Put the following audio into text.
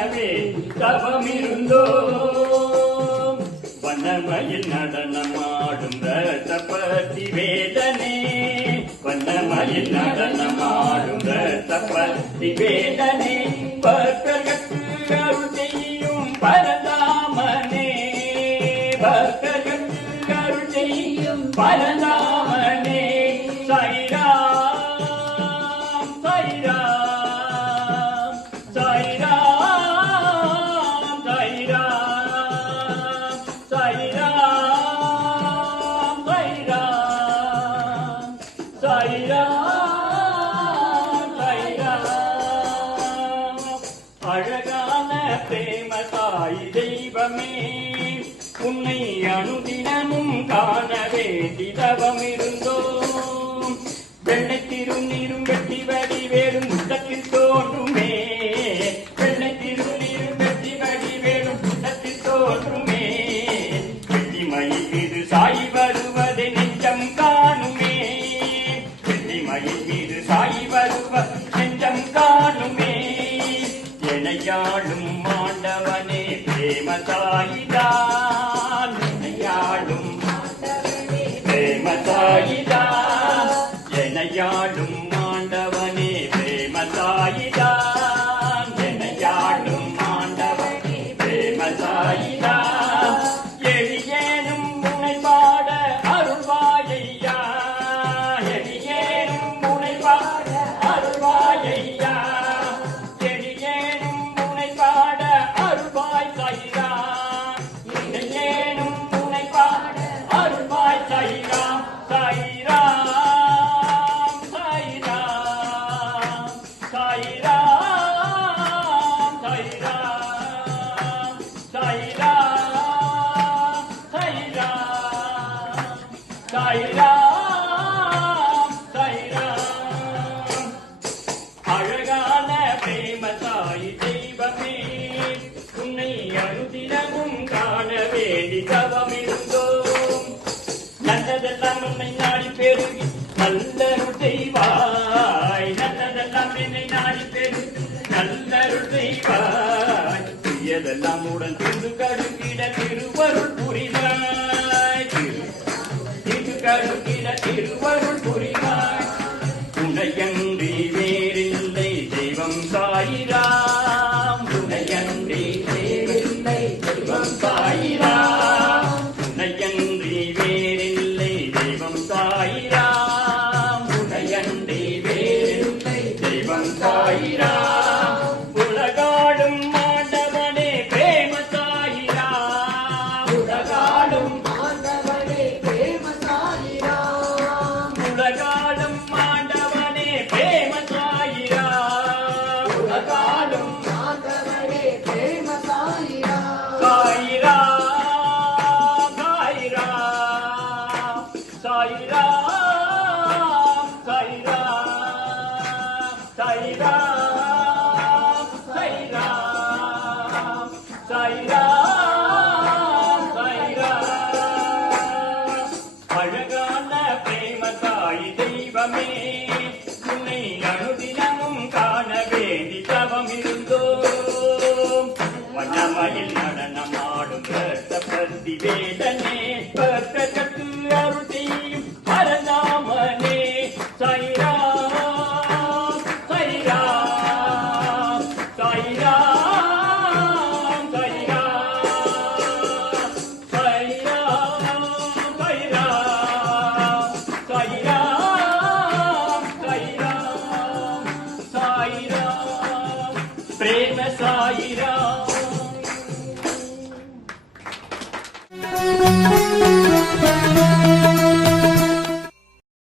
காணவே தவமிருந்தோம். வண்ணமயில் நடனமாடும் ரசபதி வேதனே, வண்ணமயில் நடனமாடும் ரசபதி வேதனே, பக்தர்கட்கு அருள் செய்யும் பரந்தாமனே, பக்தர்கட்கு அருள் செய்யும் பரந்தாமனே. சாய்ராம் சாய்ராம் சாய்ராம் சாய்ராம் சாய்ராம் சாய்ராம் சாய்ராம் சாய்ராம். அழகான பிரேம சாய் தெய்வமே, உன்னை அனுதினமும் காண வேண்டி தவமிருந்தோம். வெள்ளை திருநீரும் வெட்டி வடிவேலும் உள்ளத்தில் தோன்றுமே, வெள்ளை திருநீரும் வெட்டி வடிவேலும் உள்ளத்தில் தோன்றுமே. வெள்ளிமயில் மீது சாய் வருவதை நெஞ்சம் காணுமே, வெள்ளிமயில் மீது சாய் வருவது நெஞ்சம் காணுமே. எனையாளும் ஆண்டவனே பிரேம சாயிதான், எனையாளும் பிரேம சாயிதான், எனையாளும் ஆண்டவனே பிரேம சாயிதான், எனையாளும் ஆண்டவனே பிரேம சாயிதான். எளியேனும் உன்னை பாட அருள்வாயையா, எளியேனும் உன்னை பாட அருள்வாயையா, எளியேனும் உன்னை பாட அருள்வாய் சாயிராம், எளியேனும் உன்னை பாட அருள்வாய் சாயிராம். சாயிராம் சாயிராம் சாயிராம் சாயிராம் சாயிராம் சாயிராம் சாயிராம் சாயிராம். அழகான பிரேம சாய் தெய்வமே, உன்னை அனுதினமும் காண வேண்டி தவமிருந்தோம். நல்லதெல்லாம் உன்னை நாடி பெருகி நல்லருள் செய்வாய், நல்லதெல்லாம் என்னை நாடி பெருகி நல்லருள் செய்வாய். தீயதெல்லாம் உடன் திரு கடுக்கிட திருவருள் புரிவாய், திரு கடுக்கிட திருவருள் புரிவாய். உனையன்றி வேறில்லை தெய்வம் சாயிராம், உனையன்றி வேறில்லை தெய்வம் சாயிராம், உனையன்றி வேறில்லை தெய்வம் சாயிராம், உனையன்றி வேறில்லை தெய்வம் சாயிராம். உலகாடும் ஆண்டவனே பிரேம சாயிராம், உலகாடும் ஆண்டவனே பிரேம சாயிராம், உலகாடும் ஆண்டவனே பிரேம சாயிராம், உலகாடும் ஆண்டவனே பிரேம சாயிராம். சாயிராம் சாயிராம் சாயிராம் சாயிராம் சாயிராம் சாயிராம் சாயிராம். அழகான பிரேம சாய் தெய்வமே, உன்னை அனுதினமும் காண வேண்டி தவமிருந்தோம். வண்ணமயில் நடனமாடும் ரசபதி வேதனே, பக்தர்கட்கு அருள் செய்யும் பரந்தாமனே. சாயிராம் சாயிராம் சாயிராம் சாயிராம் சாயிராம் சாயிராம் சாயிராம் சாயிராம் சாயிராம் பிரேம சாயிராம்.